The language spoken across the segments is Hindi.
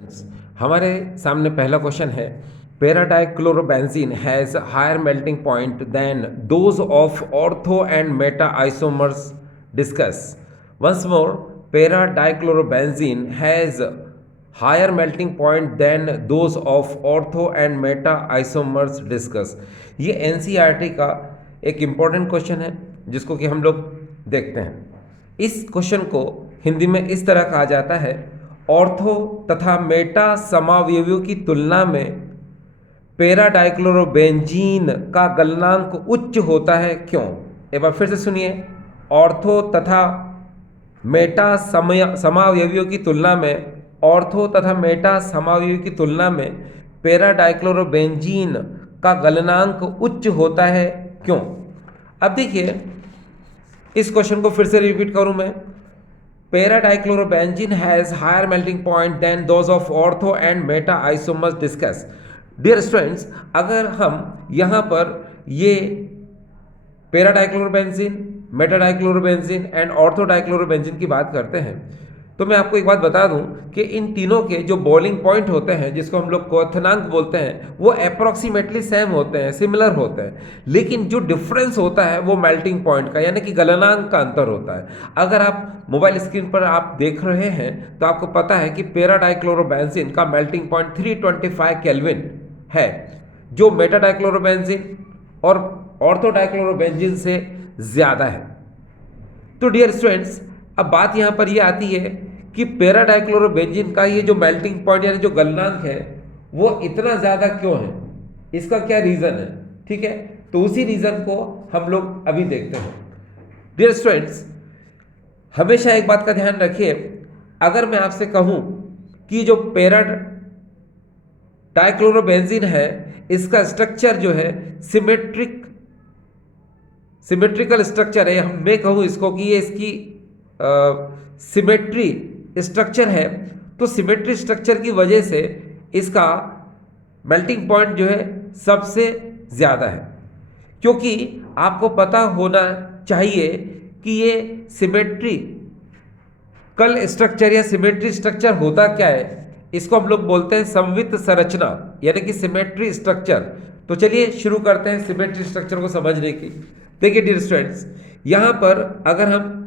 हमारे सामने पहला क्वेश्चन है paradichlorobenzene has higher melting point than those of ortho and meta isomers discuss once more paradichlorobenzene has higher melting point than those of ortho and meta isomers discuss. ये एनसीईआरटी का एक इम्पॉर्टेंट क्वेश्चन है जिसको कि हम लोग देखते हैं। इस क्वेश्चन को हिंदी में इस तरह कहा जाता है, ऑर्थो तथा मेटा समावयवियों की तुलना में पैराडाइक्लोरोबेंजीन का गलनांक उच्च होता है, क्यों? एक बार फिर से सुनिए, ऑर्थो तथा मेटा समावयवियों की तुलना में ऑर्थो तथा मेटा समावयवियों की तुलना में पैराडाइक्लोरोबेंजीन का गलनांक उच्च होता है, क्यों? अब देखिए, इस क्वेश्चन को फिर से रिपीट करूं मैं। Paradichlorobenzene has higher melting point than those of ortho and meta isomers discuss. Dear students, अगर हम यहाँ पर ये पैराडाइक्लोरोबेंजीन, मेटाडाइक्लोरोबेंजीन एंड ऑर्थोडाइक्लोरोबेंजीन की बात करते हैं तो मैं आपको एक बात बता दूं कि इन तीनों के जो बॉइलिंग पॉइंट होते हैं, जिसको हम लोग क्वथनांक बोलते हैं, वो अप्रॉक्सीमेटली सेम होते हैं, सिमिलर होते हैं, लेकिन जो डिफरेंस होता है वो मेल्टिंग पॉइंट का, यानी कि गलनांक का अंतर होता है। अगर आप मोबाइल स्क्रीन पर आप देख रहे हैं तो आपको पता है कि पैराडाइक्लोरोबेंजीन का मेल्टिंग पॉइंट 325 केल्विन है, जो मेटाडाइक्लोरोबेंजीन और ऑर्थोडाइक्लोरोबेंजीन से ज़्यादा है। तो डियर स्टूडेंट्स, अब बात यहाँ पर ये आती है कि पैराडाइक्लोरोबेंजीन का ये जो मेल्टिंग पॉइंट यानी जो गलनांक है वो इतना ज़्यादा क्यों है, इसका क्या रीज़न है? ठीक है, तो उसी रीज़न को हम लोग अभी देखते हैं। डियर स्टूडेंट्स, हमेशा एक बात का ध्यान रखिए, अगर मैं आपसे कहूँ कि जो पैराडाइक्लोरोबेंजीन है इसका स्ट्रक्चर जो है सिमेट्रिकल स्ट्रक्चर है, मैं कहूँ इसको कि ये इसकी सिमेट्री स्ट्रक्चर है, तो सिमेट्री स्ट्रक्चर की वजह से इसका मेल्टिंग पॉइंट जो है सबसे ज़्यादा है। क्योंकि आपको पता होना चाहिए कि ये सिमेट्रिकल स्ट्रक्चर या सिमेट्री स्ट्रक्चर होता क्या है, इसको हम लोग बोलते हैं समवित संरचना यानी कि सिमेट्री स्ट्रक्चर। तो चलिए शुरू करते हैं सिमेट्री स्ट्रक्चर को समझने की। देखिए डियर स्टूडेंट्स, यहाँ पर अगर हम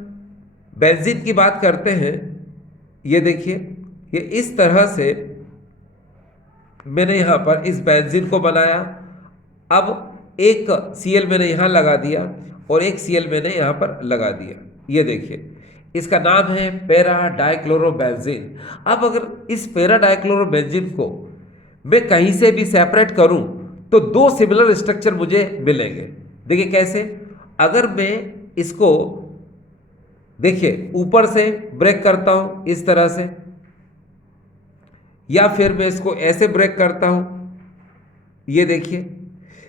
बेंजीन की बात करते हैं, ये देखिए, ये इस तरह से मैंने यहाँ पर इस बेंजीन को बनाया। अब एक Cl मैंने यहाँ लगा दिया और एक Cl मैंने यहाँ पर लगा दिया। ये देखिए, इसका नाम है पैराडाइक्लोरोबेंजीन। अब अगर इस पैराडाइक्लोरोबेंजीन को मैं कहीं से भी सेपरेट करूं तो दो सिमिलर स्ट्रक्चर मुझे मिलेंगे। देखिए कैसे, अगर मैं इसको देखिए ऊपर से ब्रेक करता हूं इस तरह से, या फिर मैं इसको ऐसे ब्रेक करता हूं, ये देखिए,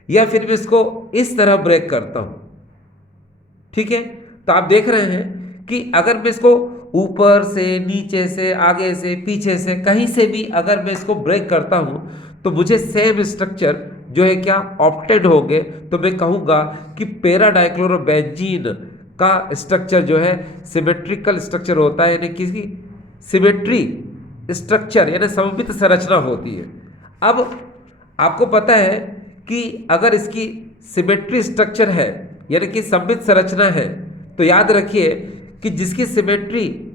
या फिर मैं इसको इस तरह ब्रेक करता हूं। ठीक है, तो आप देख रहे हैं कि अगर मैं इसको ऊपर से, नीचे से, आगे से, पीछे से, कहीं से भी अगर मैं इसको ब्रेक करता हूं तो मुझे सेम स्ट्रक्चर जो है क्या ऑप्टेड होंगे। तो मैं कहूँगा कि पैराडाइक्लोरोबेंजीन का स्ट्रक्चर जो है सिमेट्रिकल स्ट्रक्चर होता है, यानी किसी सिमेट्री स्ट्रक्चर यानी सममित संरचना होती है। अब आपको पता है कि अगर इसकी सिमेट्री स्ट्रक्चर है यानी कि सममित संरचना है, तो याद रखिए कि जिसकी सिमेट्री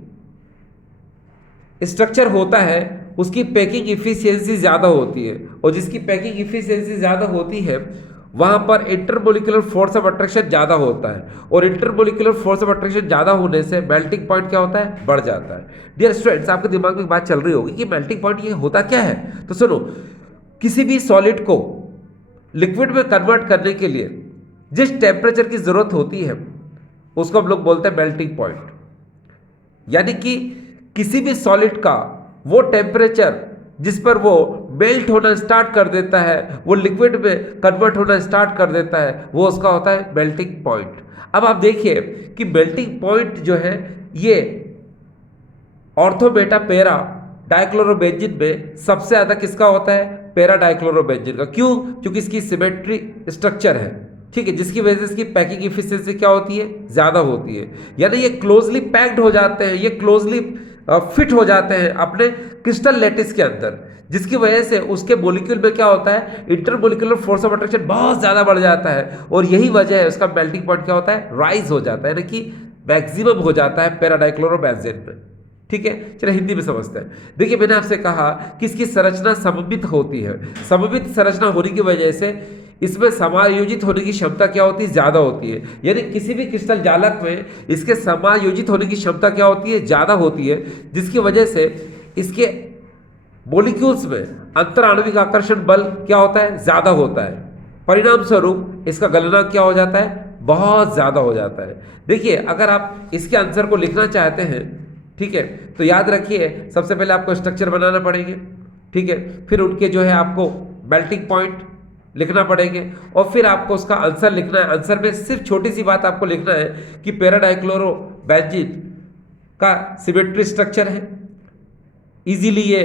स्ट्रक्चर होता है उसकी पैकिंग इफिशियंसी ज़्यादा होती है, और जिसकी पैकिंग इफिशियंसी ज़्यादा होती है वहाँ पर इंटरमोलिकुलर फोर्स ऑफ अट्रैक्शन ज़्यादा होता है, और इंटरमोलिकुलर फोर्स ऑफ अट्रैक्शन ज़्यादा होने से मेल्टिंग पॉइंट क्या होता है, बढ़ जाता है। डियर स्टूडेंट्स, आपके दिमाग में एक बात चल रही होगी कि मेल्टिंग पॉइंट ये होता क्या है। तो सुनो, किसी भी सॉलिड को लिक्विड में कन्वर्ट करने के लिए जिस टेम्परेचर की ज़रूरत होती है उसको हम लोग बोलते हैं मेल्टिंग पॉइंट। यानी कि किसी भी सॉलिड का वो टेम्परेचर जिस पर वो मेल्ट होना स्टार्ट कर देता है, वो लिक्विड में कन्वर्ट होना स्टार्ट कर देता है, वो उसका होता है मेल्टिंग पॉइंट। अब आप देखिए कि मेल्टिंग पॉइंट जो है ये ऑर्थोमेटा पैरा डाइक्लोरोबेंजीन में सबसे ज़्यादा किसका होता है, पैराडाइक्लोरोबेंजीन का। क्यों? क्योंकि इसकी सिमेट्री स्ट्रक्चर है, ठीक है, जिसकी वजह से इसकी पैकिंग इफिशियंसी क्या होती है, ज़्यादा होती है, यानी ये क्लोजली पैक्ड हो जाते हैं, ये क्लोजली फिट हो जाते हैं अपने क्रिस्टल लैटिस के अंदर, जिसकी वजह से उसके मॉलिक्यूल में क्या होता है, इंटरमॉलिक्यूलर फोर्स ऑफ अट्रैक्शन बहुत ज़्यादा बढ़ जाता है, और यही वजह है उसका मेल्टिंग पॉइंट क्या होता है, राइज हो जाता है, यानी कि मैक्सिमम हो जाता है पैरा डाइक्लोरोबेंजीन में। ठीक है, चलिए हिंदी में समझते हैं। देखिए मैंने आपसे कहा कि इसकी संरचना सममित होती है। सममित संरचना होने की वजह से इसमें समायोजित होने की क्षमता क्या होती है, ज़्यादा होती है। यानी किसी भी क्रिस्टल जालक में इसके समायोजित होने की क्षमता क्या होती है, ज़्यादा होती है, जिसकी वजह से इसके मॉलिक्यूल्स में अंतर आणविक आकर्षण बल क्या होता है, ज़्यादा होता है। परिणाम स्वरूप इसका गलनांक क्या हो जाता है, बहुत ज़्यादा हो जाता है। देखिए अगर आप इसके आंसर को लिखना चाहते हैं, ठीक है, तो याद रखिए सबसे पहले आपको स्ट्रक्चर बनाना पड़ेंगे, ठीक है, फिर उनके जो है आपको मेल्टिंग पॉइंट लिखना पड़ेंगे, और फिर आपको उसका आंसर लिखना है। आंसर में सिर्फ छोटी सी बात आपको लिखना है कि पैरा डाइक्लोरोबेंजीन का सिमेट्री स्ट्रक्चर है, इजीली ये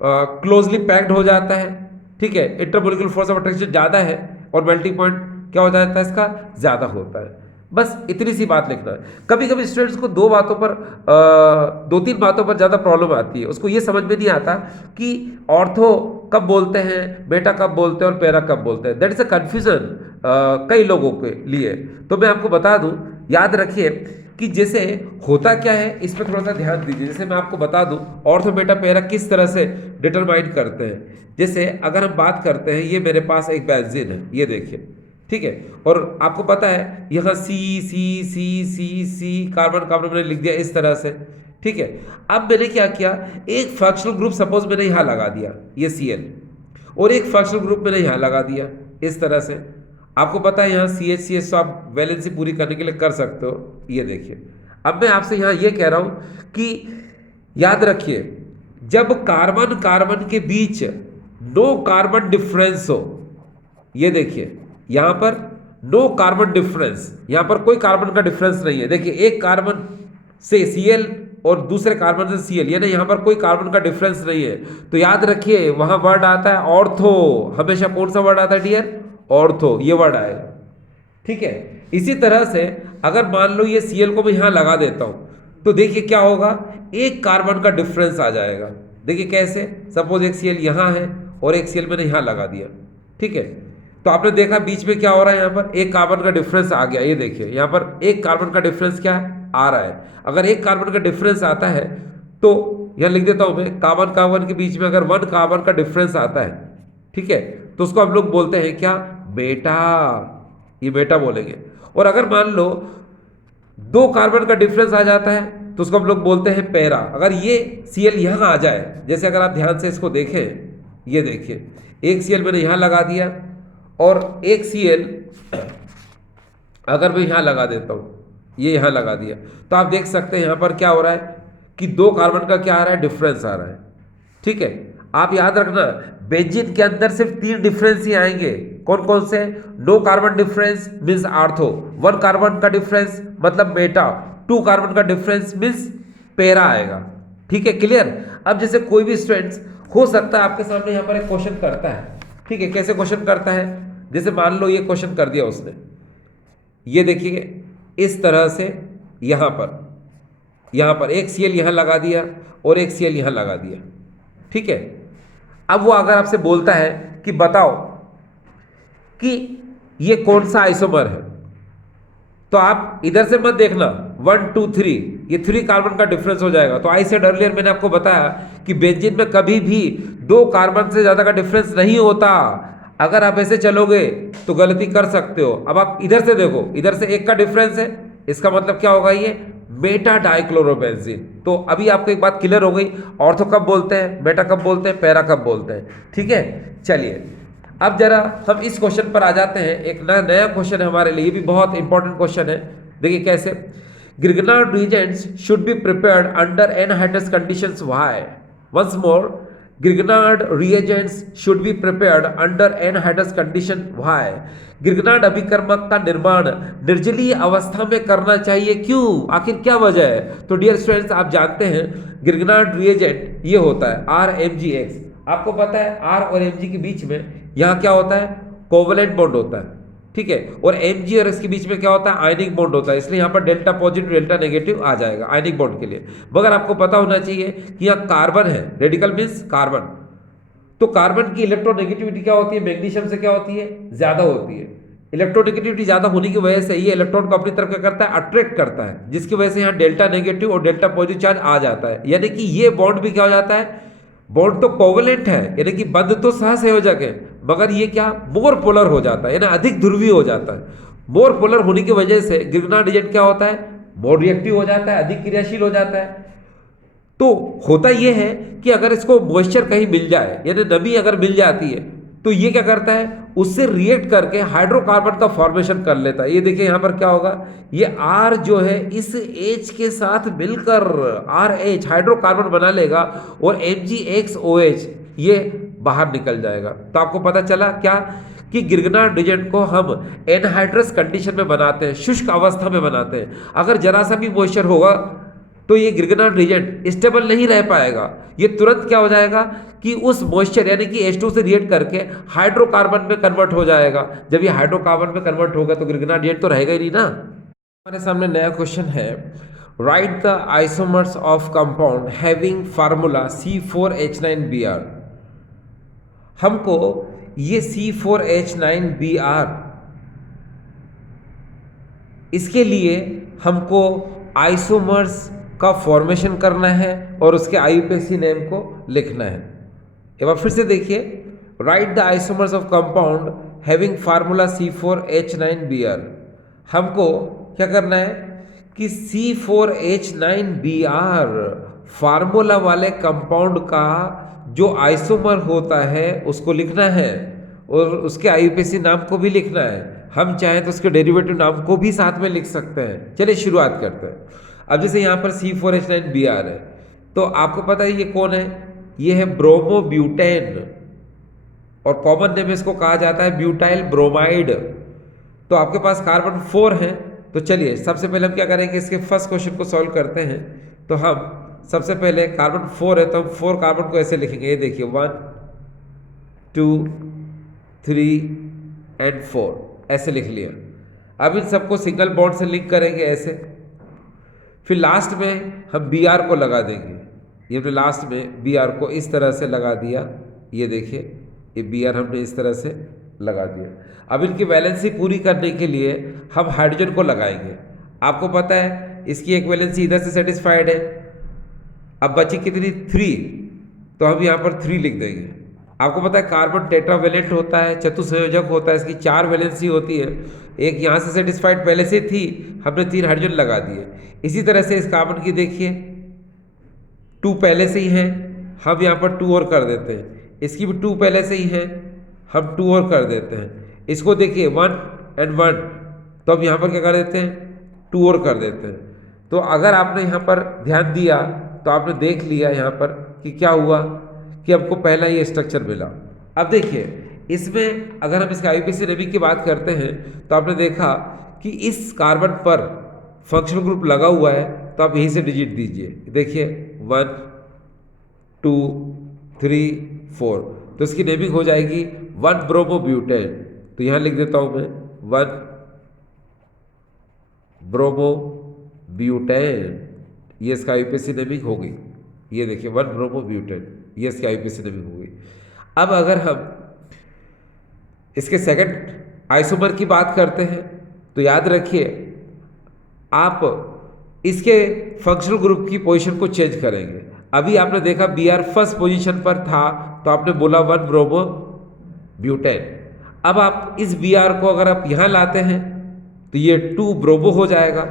क्लोजली पैक्ड हो जाता है, ठीक है, इंटरमॉलिक्यूलर फोर्स ऑफ अट्रैक्शन ज़्यादा है, और मेल्टिंग पॉइंट क्या हो जाता है इसका, ज़्यादा होता है। बस इतनी सी बात लिखना है। कभी कभी स्टूडेंट्स को दो तीन बातों पर ज़्यादा प्रॉब्लम आती है, उसको ये समझ में नहीं आता कि ऑर्थो कब बोलते हैं, बेटा कब बोलते हैं और पैरा कब बोलते हैं। दैट इज़ अ कन्फ्यूजन कई लोगों के लिए। तो मैं आपको बता दूं, याद रखिए कि जैसे होता क्या है इस पर थोड़ा सा ध्यान दीजिए। जैसे मैं आपको बता दूं ऑर्थो बेटा पैरा किस तरह से डिटरमाइन करते हैं। जैसे अगर हम बात करते हैं, ये मेरे पास एक बेंजीन है, ये देखिए, ठीक है, और आपको पता है यहाँ सी सी सी सी सी कार्बन कार्बन मैंने लिख दिया इस तरह से, ठीक है। अब मैंने क्या किया, एक फंक्शनल ग्रुप सपोज मैंने यहाँ लगा दिया, ये Cl, और एक फंक्शनल ग्रुप मैंने यहाँ लगा दिया इस तरह से। आपको पता है यहाँ CH तो आप वैलेंसी पूरी करने के लिए कर सकते हो, ये देखिए। अब मैं आपसे यहाँ ये कह रहा हूँ कि याद रखिए जब कार्बन कार्बन के बीच नो कार्बन डिफरेंस हो, ये देखिए यहाँ पर नो कार्बन डिफरेंस, यहाँ पर कोई कार्बन का डिफरेंस नहीं है। देखिए एक कार्बन से Cl और दूसरे कार्बन से Cl, यानी यहाँ पर कोई कार्बन का डिफरेंस नहीं है। तो याद रखिए वहाँ वर्ड आता है ऑर्थो। हमेशा कौन सा वर्ड आता है डियर, ऑर्थो, ये वर्ड आएगा, ठीक है। इसी तरह से अगर मान लो ये Cl को मैं यहाँ लगा देता हूँ, तो देखिए क्या होगा, एक कार्बन का डिफरेंस आ जाएगा। देखिए कैसे, सपोज एक Cl यहाँ है और एक Cl मैंने यहाँ लगा दिया, ठीक है। तो आपने देखा बीच में क्या हो रहा है, यहाँ पर एक कार्बन का डिफरेंस आ गया। ये देखिए यहाँ पर एक कार्बन का डिफरेंस क्या है, आ रहा है। अगर एक कार्बन का डिफरेंस आता है तो यहाँ लिख देता हूँ मैं, कार्बन कार्बन के बीच में अगर 1 कार्बन का डिफरेंस आता है, ठीक है, तो उसको हम लोग बोलते हैं क्या, बेटा, ये बेटा बोलेंगे। और अगर मान लो 2 कार्बन का डिफरेंस आ जाता है तो उसको हम लोग बोलते हैं पैरा। अगर ये Cl यहाँ आ जाए, जैसे अगर आप ध्यान से इसको देखें, ये देखिए एक Cl मैंने यहाँ लगा दिया और एक Cl अगर मैं यहाँ लगा देता हूँ, ये यहाँ लगा दिया, तो आप देख सकते हैं यहाँ पर क्या हो रहा है कि 2 कार्बन का क्या आ रहा है, डिफरेंस आ रहा है, ठीक है। आप याद रखना बेंजीन के अंदर सिर्फ 3 डिफरेंस ही आएंगे। कौन कौन से, no carbon difference means ortho, 1 carbon का डिफरेंस मतलब बेटा, 2 कार्बन का डिफरेंस मीन्स पैरा आएगा, ठीक है, क्लियर। अब जैसे कोई भी स्टूडेंट्स हो सकता है आपके सामने यहाँ पर एक क्वेश्चन करता है, ठीक है। कैसे क्वेश्चन करता है, जैसे मान लो ये क्वेश्चन कर दिया उसने, ये देखिए इस तरह से यहाँ पर एक Cl यहाँ लगा दिया और एक Cl यहाँ लगा दिया, ठीक है। अब वो अगर आपसे बोलता है कि बताओ कि ये कौन सा आइसोमर है, तो आप इधर से मत देखना 1 2 3, ये 3 कार्बन का डिफरेंस हो जाएगा। तो आई सेड अर्लियर, मैंने आपको बताया कि बेंजीन में कभी भी 2 कार्बन से ज़्यादा का डिफरेंस नहीं होता। अगर आप ऐसे चलोगे तो गलती कर सकते हो। अब आप इधर से देखो, इधर से 1 का डिफरेंस है, इसका मतलब क्या होगा, ये बेटा डाइक्लोरोबेंजीन। तो अभी आपको एक बात क्लियर हो गई, ऑर्थो कब बोलते हैं, बेटा कब बोलते हैं, पैरा कब बोलते हैं, ठीक है। चलिए अब जरा हम इस क्वेश्चन पर आ जाते हैं। एक नया क्वेश्चन है हमारे लिए, ये भी बहुत इंपॉर्टेंट क्वेश्चन है। देखिए कैसे, Grignard reagents should be prepared under anhydrous conditions, why. Once more, Grignard reagents should be prepared under anhydrous condition, why. Grignard अभिकर्मक का निर्माण निर्जलीय अवस्था में करना चाहिए, क्यों, आखिर क्या वजह है। तो डियर स्टूडेंट्स आप जानते हैं ग्रिग्नार्ड रिएजेंट ये होता है RMgX। आपको पता है R और Mg के बीच में यहाँ क्या होता है, कोवलेंट बॉन्ड होता है, ठीक है। और Mg और इसके बीच में क्या होता है, आयनिक बॉन्ड होता है, इसलिए यहाँ पर डेल्टा पॉजिटिव डेल्टा नेगेटिव आ जाएगा आयनिक बॉन्ड के लिए। मगर आपको पता होना चाहिए कि यहाँ कार्बन है, रेडिकल मीन्स कार्बन, तो कार्बन की इलेक्ट्रोनेगेटिविटी क्या होती है, मैग्नीशियम से क्या होती है, ज्यादा होती है। इलेक्ट्रोनेगेटिविटी ज्यादा होने की वजह से ये इलेक्ट्रॉन को अपनी तरफ क्या करता है, अट्रैक्ट करता है, जिसकी वजह से यहाँ डेल्टा नेगेटिव और डेल्टा पॉजिटिव चार्ज आ जाता है। यानी कि ये बॉन्ड भी क्या हो जाता है, बॉन्ड तो कोवलेंट है, यानी कि बंध तो सहसंयोजक है, मगर ये क्या मोर पोलर हो जाता है, यानी अधिक ध्रुवीय हो जाता है। मोर पोलर होने की वजह से ग्रिग्नार्ड एजेंट क्या होता है, मोर रिएक्टिव हो जाता है, अधिक क्रियाशील हो जाता है। तो होता यह है कि अगर इसको मॉइस्चर कहीं मिल जाए, यानी नमी अगर मिल जाती है, तो ये क्या करता है, उससे रिएक्ट करके हाइड्रोकार्बन का फॉर्मेशन कर लेता है। ये देखिए यहां पर क्या होगा, ये R जो है इस H के साथ मिलकर RH हाइड्रोकार्बन बना लेगा और MgXOH ये बाहर निकल जाएगा। तो आपको पता चला क्या कि गिरगनार्ड एजेंट को हम एनहाइड्रस कंडीशन में बनाते हैं, शुष्क अवस्था में बनाते हैं। अगर जरा सा भी मॉइस्चर होगा तो ये गिरगनार्ड रिएजेंट स्टेबल नहीं रह पाएगा, ये तुरंत क्या हो जाएगा कि उस मॉइस्चर यानी कि H2 से रिएक्ट करके हाइड्रोकार्बन में कन्वर्ट हो जाएगा। जब ये हाइड्रोकार्बन में कन्वर्ट होगा तो गिरगनार्ड रिएजेंट तो रहेगा ही नहीं ना। हमारे सामने नया क्वेश्चन है, right the isomers of compound having formula C4H9Br। हमको ये C4H9Br इसके लिए हमको आइसोमर्स का फॉर्मेशन करना है और उसके आईयूपीएसी नेम को लिखना है। एक बार फिर से देखिए, right the isomers of compound having formula C4H9Br। हमको क्या करना है कि C4H9Br फार्मूला वाले कंपाउंड का जो आइसोमर होता है उसको लिखना है और उसके आईयूपीएसी नाम को भी लिखना है। हम चाहें तो उसके डेरिवेटिव नाम को भी साथ में लिख सकते हैं। चलिए शुरुआत करते हैं। अब जैसे यहाँ पर C4H9Br है, तो आपको पता है ये कौन है, ये है ब्रोमोब्यूटेन, और कॉमन नेम इसको कहा जाता है ब्यूटाइल ब्रोमाइड। तो आपके पास कार्बन 4 है, तो चलिए सबसे पहले हम क्या करेंगे, इसके फर्स्ट क्वेश्चन को सॉल्व करते हैं। तो हम सबसे पहले कार्बन 4 है तो हम 4 कार्बन को ऐसे लिखेंगे, ये देखिए 1 2 3 एंड 4 ऐसे लिख लिया। अब इन सबको सिंगल बॉन्ड से लिंक करेंगे ऐसे, फिर लास्ट में हम Br को लगा देंगे। ये हमने लास्ट में Br को इस तरह से लगा दिया, ये देखिए ये Br हमने इस तरह से लगा दिया। अब इनकी वैलेंसी पूरी करने के लिए हम हाइड्रोजन को लगाएंगे। आपको पता है इसकी एक वैलेंसी इधर से सेटिस्फाइड है, अब बची कितनी 3, तो हम यहाँ पर 3 लिख देंगे। आपको पता है कार्बन टेट्रावेलेंट होता है, चतुसंयोजक होता है, इसकी 4 वैलेंसी होती है। एक यहाँ से सेटिस्फाइड पहले से थी, हमने 3 हाइड्रोजन लगा दिए। इसी तरह से इस कार्बन की देखिए 2 पहले से ही है, हम यहाँ पर 2 और कर देते हैं। इसकी भी 2 पहले से ही है, हम 2 और कर देते हैं। इसको देखिए 1 एंड 1, तो हम यहाँ पर क्या कर देते हैं 2 और कर देते हैं। तो अगर आपने यहाँ पर ध्यान दिया तो आपने देख लिया यहाँ पर कि क्या हुआ कि हमको पहला ये स्ट्रक्चर मिला। अब देखिए इसमें अगर हम इसके आईयूपीएसी नेमिंग की बात करते हैं तो आपने देखा कि इस कार्बन पर फंक्शनल ग्रुप लगा हुआ है, तो आप यहीं से डिजिट दीजिए। देखिए 1 2 3 4, तो इसकी नेमिंग हो जाएगी 1 ब्रोमोब्यूटेन। तो यहाँ लिख देता हूँ मैं 1 ब्रोमोब्यूटेन, ये इसका आईयूपीएसी नेमिंग हो गई। ये देखिए 1 ब्रोमोब्यूटेन, ये इसकी आईयूपीएसी नेमिंग हो गई। अब अगर हम इसके सेकंड आइसोमर की बात करते हैं तो याद रखिए आप इसके फंक्शनल ग्रुप की पोजीशन को चेंज करेंगे। अभी आपने देखा Br फर्स्ट पोजीशन पर था तो आपने बोला 1 ब्रोमोब्यूटेन। अब आप इस Br को अगर आप यहाँ लाते हैं तो ये 2 ब्रोमो हो जाएगा,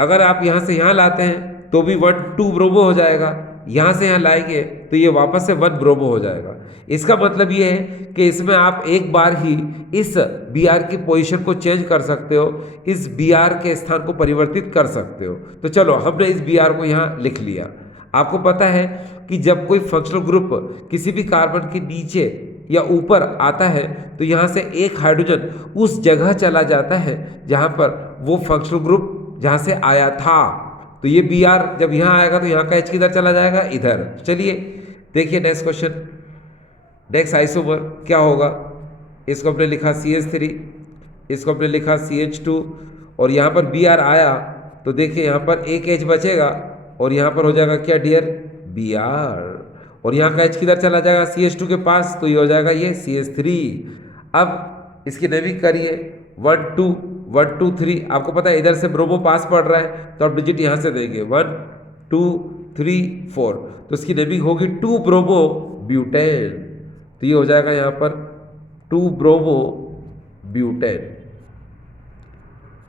अगर आप यहाँ से यहाँ लाते हैं तो भी 1 2 ब्रोमो हो जाएगा, यहाँ से यहाँ लाएंगे तो ये वापस से 1 ब्रोमो हो जाएगा। इसका मतलब ये है कि इसमें आप एक बार ही इस Br की पोजीशन को चेंज कर सकते हो, इस Br के स्थान को परिवर्तित कर सकते हो। तो चलो हमने इस Br को यहाँ लिख लिया। आपको पता है कि जब कोई फंक्शनल ग्रुप किसी भी कार्बन के नीचे या ऊपर आता है तो यहाँ से एक हाइड्रोजन उस जगह चला जाता है जहाँ पर वो फंक्शनल ग्रुप जहाँ से आया था। तो ये Br जब यहाँ आएगा तो यहाँ का H किधर चला जाएगा, इधर। चलिए देखिए नेक्स्ट क्वेश्चन। नेक्स्ट आइसोमर क्या होगा, इसको हमने लिखा CH3, इसको हमने लिखा CH2 और यहाँ पर Br आया तो देखिए यहाँ पर एक H बचेगा और यहाँ पर हो जाएगा क्या डियर Br, और यहाँ का H किधर चला जाएगा CH2 के पास, तो ये हो जाएगा ये CH3। अब इसकी नेमिंग करिए 1 2 1 2 3, आपको पता है इधर से ब्रोमो पास पड़ रहा है तो आप डिजिट यहाँ से देंगे 1 2 3 4, तो इसकी नेमिंग होगी 2 ब्रोमो ब्यूटेन, तो ये हो जाएगा यहाँ पर 2 ब्रोमो ब्यूटेन।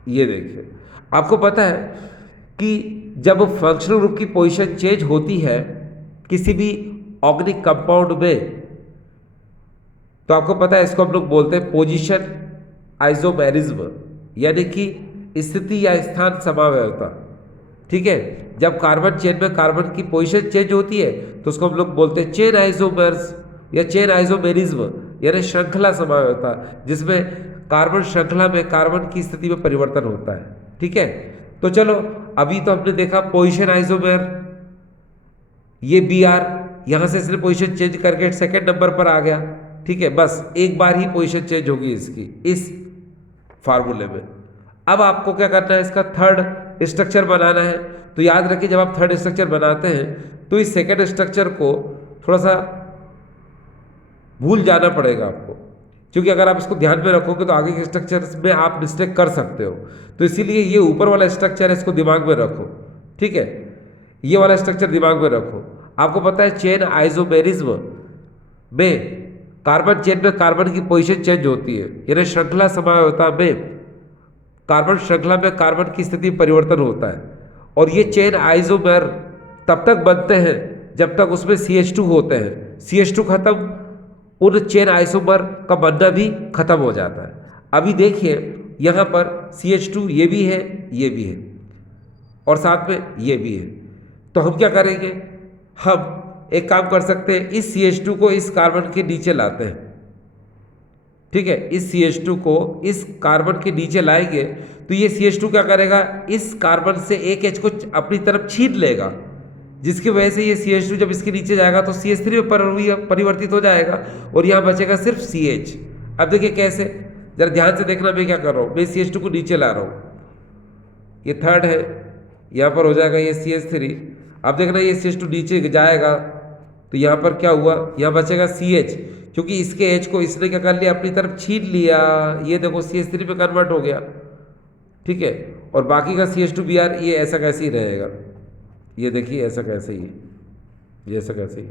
ये देखिए आपको पता है कि जब फंक्शनल ग्रुप की पोजीशन चेंज होती है किसी भी ऑर्गेनिक कंपाउंड में, तो आपको पता है इसको हम लोग बोलते हैं पोजीशन आइसोमेरिज्म, यानी कि स्थिति या स्थान समावयवता। ठीक है, जब कार्बन चेन में कार्बन की पोजीशन चेंज होती है तो उसको हम लोग बोलते हैं चेन आइसोमर्स या चेन आइसोमेरिज्म, यानी श्रृंखला समावयवता, जिसमें कार्बन श्रृंखला में कार्बन की स्थिति में परिवर्तन होता है। ठीक है, तो चलो अभी तो हमने देखा पोजीशन आइसोमेर, ये Br यहां से इसने पोजीशन चेंज करके सेकंड नंबर पर आ गया। ठीक है, बस एक बार ही पोजीशन चेंज होगी इसकी इस फार्मूले में। अब आपको क्या करना है, इसका थर्ड स्ट्रक्चर बनाना है। तो याद रखिए जब आप थर्ड स्ट्रक्चर बनाते हैं तो इस सेकंड स्ट्रक्चर को थोड़ा सा भूल जाना पड़ेगा आपको, क्योंकि अगर आप इसको ध्यान में रखोगे तो आगे के स्ट्रक्चर में आप मिस्टेक कर सकते हो। तो इसीलिए ये ऊपर वाला स्ट्रक्चर है इसको दिमाग में रखो। ठीक है, ये वाला स्ट्रक्चर दिमाग में रखो। आपको पता है चेन आइसोमेरिज्म में कार्बन चेन में कार्बन की पोजीशन चेंज होती है, यानी श्रृंखला समावयवता में कार्बन श्रृंखला में कार्बन की स्थिति परिवर्तन होता है। और ये चेन आइसोमेर तब तक बनते हैं जब तक उसमें CH2 होते हैं। CH2 खत्म, उन चेन आइसोमर का बनना भी खत्म हो जाता है। अभी देखिए यहाँ पर CH2 ये भी है, ये भी है और साथ में ये भी है। तो हम क्या करेंगे, हम एक काम कर सकते हैं, इस CH2 को इस कार्बन के नीचे लाते हैं। ठीक है, इस CH2 को इस कार्बन के नीचे लाएंगे तो ये CH2 क्या करेगा, इस कार्बन से एक H को अपनी तरफ छीन लेगा, जिसकी वजह से ये CH2 जब इसके नीचे जाएगा तो CH3 में परिवर्तित हो जाएगा और यहाँ बचेगा सिर्फ CH। अब देखिए कैसे, जरा ध्यान से देखना मैं क्या कर रहा हूँ, मैं CH2 को नीचे ला रहा हूँ, ये थर्ड है, यहाँ पर हो जाएगा ये CH3। अब देखना ये CH2 नीचे जाएगा तो यहाँ पर क्या हुआ, यहाँ बचेगा CH, क्योंकि इसके H को इसने क्या कर लिया, अपनी तरफ छीन लिया, ये देखो CH3 में कन्वर्ट हो गया। ठीक है, और बाकी का CH2Br ये ऐसा कैसे ही रहेगा, ये देखिए ऐसा कैसे ही है, ये ऐसा कैसे ही,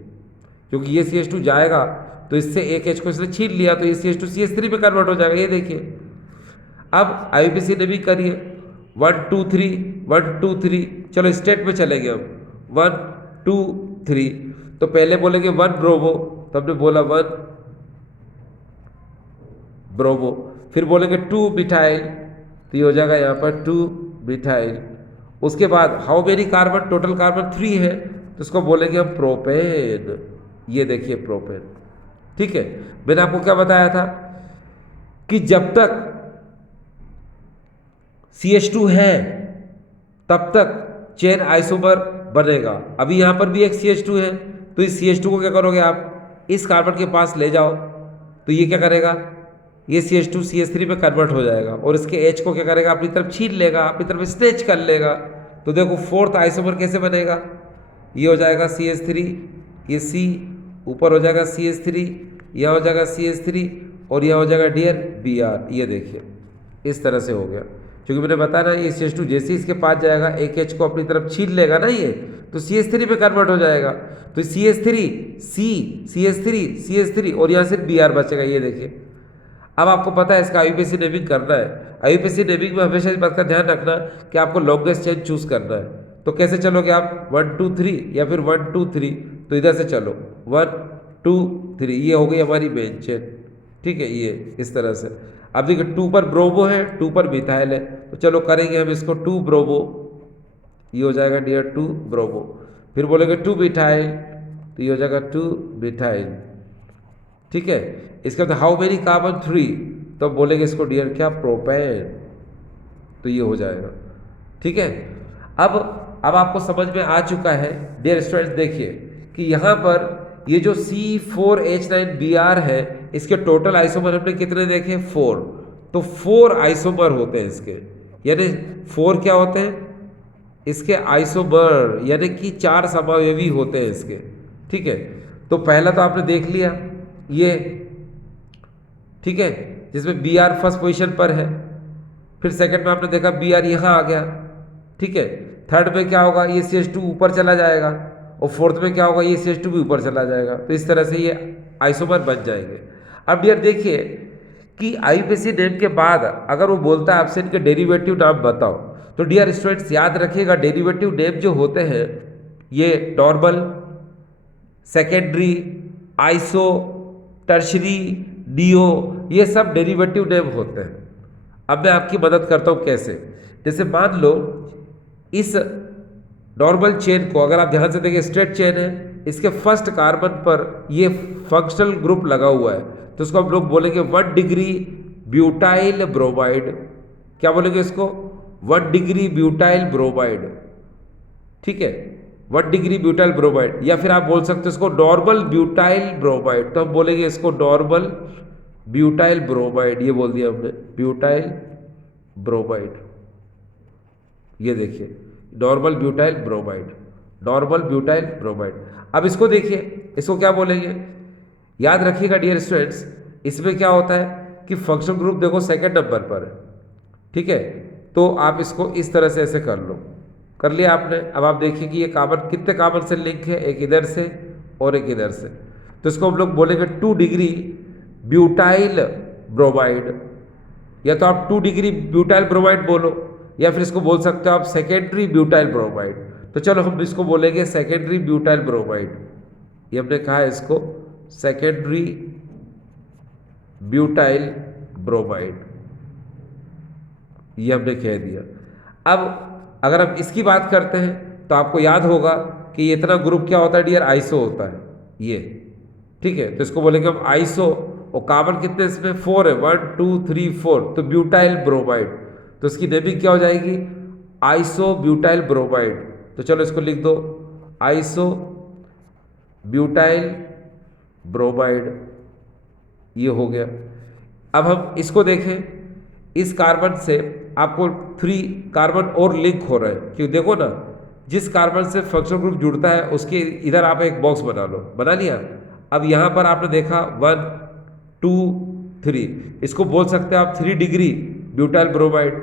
क्योंकि ये CH2 जाएगा तो इससे एक H को इसने छीन लिया तो ये CH2 CH3 में कन्वर्ट हो जाएगा। ये देखिए अब IUPAC ने भी करिए 1 2 3 1 2 3, चलो स्टेट में चलेंगे हम 1 2 3। तो पहले बोलेंगे 1 ब्रोमो, तो हमने बोला 1 ब्रोमो, फिर बोलेंगे 2 मिथाइल, तो ये हो जाएगा यहाँ पर 2 मिथाइल। उसके बाद how many carbon, total carbon 3 है तो इसको बोलेंगे हम प्रोपेन। ये देखिए प्रोपेन। ठीक है, मैंने आपको क्या बताया था कि जब तक CH2 है तब तक चेन आइसोमर बनेगा। अभी यहाँ पर भी एक CH2 है तो इस CH2 को क्या करोगे आप, इस कार्बन के पास ले जाओ तो ये क्या करेगा, ये CH2 CH3 में कन्वर्ट हो जाएगा और इसके H को क्या करेगा, अपनी तरफ छीन लेगा, अपनी तरफ स्ट्रेच कर लेगा। तो देखो फोर्थ आइसोमर कैसे बनेगा, ये हो जाएगा CH3, ये C ऊपर हो जाएगा CH3, यह हो जाएगा CH3 और यह हो जाएगा डियर Br। ये देखिए इस तरह से हो गया, क्योंकि मैंने बताया ना ये CH2 जैसे इसके पास जाएगा एक H को अपनी तरफ छीन लेगा ना, ये तो CH3 में कन्वर्ट हो जाएगा। तो CH3 C CH3 CH3 और यहाँ से Br बचेगा। ये देखिए अब आपको पता है इसका IUPAC नेमिंग करना है। IUPAC नेमिंग में हमेशा इस बात का ध्यान रखना कि आपको लॉन्गेस्ट चेन चूज करना है। तो कैसे चलोगे आप, 1 2 3 या फिर 1 2 3, तो इधर से चलो 1 2 3, ये हो गई हमारी मेन चेन। ठीक है, ये इस तरह से। अब देखिए 2 पर ब्रोमो है, 2 पर मिथाइल है, तो चलो करेंगे हम इसको 2 ब्रोमो, ये हो जाएगा डियर 2 ब्रोमो। फिर बोलेंगे 2 मिथाइल, तो ये हो जाएगा 2 मिथाइल। ठीक है, इसके बाद हाउ मेनी कार्बन 3, तो बोलेंगे इसको डियर क्या, प्रोपेन, तो ये हो जाएगा। ठीक है, अब आपको समझ में आ चुका है डियर स्टूडेंट्स। देखिए कि यहाँ पर ये जो C4H9Br है इसके टोटल आइसोमर हमने कितने देखे, 4। तो 4 आइसोमर होते हैं इसके, यानी 4 क्या होते हैं इसके आइसोमर, यानी कि 4 समावयवी होते हैं इसके। ठीक है, तो पहला तो आपने देख लिया ये, ठीक है, जिसमें बी आर फर्स्ट पोजीशन पर है। फिर सेकंड में आपने देखा बी आर यहाँ आ गया। ठीक है, थर्ड में क्या होगा, ये CH2 ऊपर चला जाएगा, और फोर्थ में क्या होगा, ये CH2 भी ऊपर चला जाएगा। तो इस तरह से ये आइसोमर बन जाएंगे। अब डियर देखिए कि IUPAC नेम के बाद अगर वो बोलता है आपसे इनके डेरिवेटिव नाम बताओ, तो डियर स्टूडेंट्स याद रखिएगा डेरिवेटिव नेम जो होते हैं ये नॉर्मल, सेकेंडरी, आइसो, टर्शरी, डीओ, ये सब डेरिवेटिव नेम होते हैं। अब मैं आपकी मदद करता हूं कैसे, जैसे मान लो इस नॉर्मल चेन को अगर आप ध्यान से देखें स्ट्रेट चेन है, इसके फर्स्ट कार्बन पर ये फंक्शनल ग्रुप लगा हुआ है, तो इसको हम लोग बोलेंगे 1 डिग्री ब्यूटाइल ब्रोमाइड। क्या बोलेंगे इसको, 1 डिग्री ब्यूटाइल ब्रोमाइड। ठीक है, 1 डिग्री ब्यूटाइल ब्रोमाइड, या फिर आप बोल सकते हो इसको नॉर्मल ब्यूटाइल ब्रोमाइड, तो हम बोलेंगे इसको नॉर्मल ब्यूटाइल ब्रोमाइड। ये बोल दिया हमने ब्यूटाइल ब्रोमाइड। ये देखिए normal butyl bromide, normal butyl bromide. अब इसको देखिए, इसको क्या बोलेंगे, याद रखिएगा डियर स्टूडेंट्स, इसमें क्या होता है कि फंक्शनल ग्रुप देखो सेकंड नंबर पर है। ठीक है, तो आप इसको इस तरह से ऐसे कर लो, कर लिया आपने। अब आप देखिए कि ये कार्बन कितने कार्बन से लिंक है, एक इधर से और एक इधर से, तो इसको हम लोग बोलेंगे 2 डिग्री ब्यूटाइल ब्रोमाइड, या तो आप 2 डिग्री ब्यूटाइल ब्रोमाइड बोलो, या फिर इसको बोल सकते हो आप सेकेंडरी ब्यूटाइल ब्रोमाइड। तो चलो हम इसको बोलेंगे सेकेंडरी ब्यूटाइल ब्रोमाइड। ये हमने कहा है इसको सेकेंडरी ब्यूटाइल ब्रोमाइड, ये हमने कह दिया। अब अगर हम इसकी बात करते हैं तो आपको याद होगा कि ये इतना ग्रुप क्या होता है डियर, आइसो होता है ये। ठीक है, तो इसको बोलेंगे हम आइसो, और कार्बन कितने इसमें 4 है, 1 2 3 4, तो ब्यूटाइल ब्रोमाइड, तो इसकी नेमिंग क्या हो जाएगी, आइसो ब्यूटाइल ब्रोमाइड। तो चलो इसको लिख दो आइसो ब्यूटाइल ब्रोमाइड, ये हो गया। अब हम इसको देखें, इस कार्बन से आपको 3 कार्बन और लिंक हो रहे हैं, क्योंकि देखो ना जिस कार्बन से फंक्शनल ग्रुप जुड़ता है उसके इधर आप एक बॉक्स बना लो, बना लिया। अब यहाँ पर आपने देखा 1 2 3, इसको बोल सकते हो आप 3 डिग्री ब्यूटाइल ब्रोमाइड।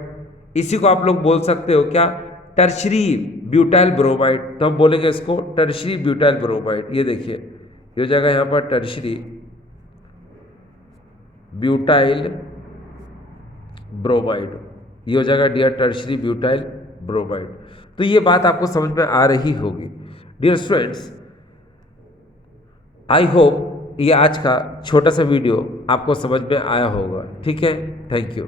इसी को आप लोग बोल सकते हो क्या, टर्शरी ब्यूटाइल ब्रोमाइड। तो हम बोलेंगे इसको टर्शरी ब्यूटाइल ब्रोमाइड। ये देखिए ये हो जाएगा यहाँ पर टर्शरी ब्यूटाइल ब्रोमाइड, ये हो जाएगा डियर टर्शरी ब्यूटाइल ब्रोमाइड। तो ये बात आपको समझ में आ रही होगी डियर स्टूडेंट्स। आई होप ये आज का छोटा सा वीडियो आपको समझ में आया होगा। ठीक है, थैंक यू।